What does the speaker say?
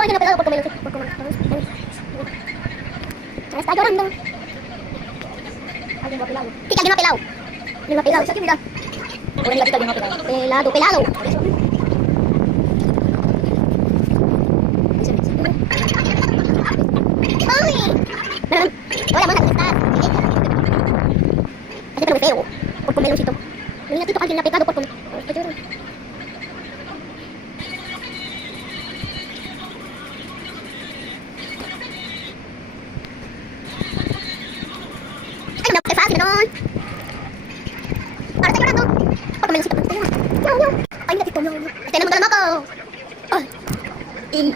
por aquí no pelado porque me lo sé. Se me está llorando. Alguien lo ha pelado. Sí, que alguien lo ha pelado. Alguien lo ha pelado. Aquí, mira. Por el gatito alguien lo ha pelado. Pelado, pelado. ¡Ay! Hola, mona, ¿cómo estás? Hace pero muy feo. Por con meloncito. Mi gatito alguien le ha pegado por con... Estoy llorando. Ay, no, qué fácil, ¿no? Ahora está llorando. Por con meloncito. Ay, mi gatito, no. Estoy en el mundo de los mocos. Ay. Y...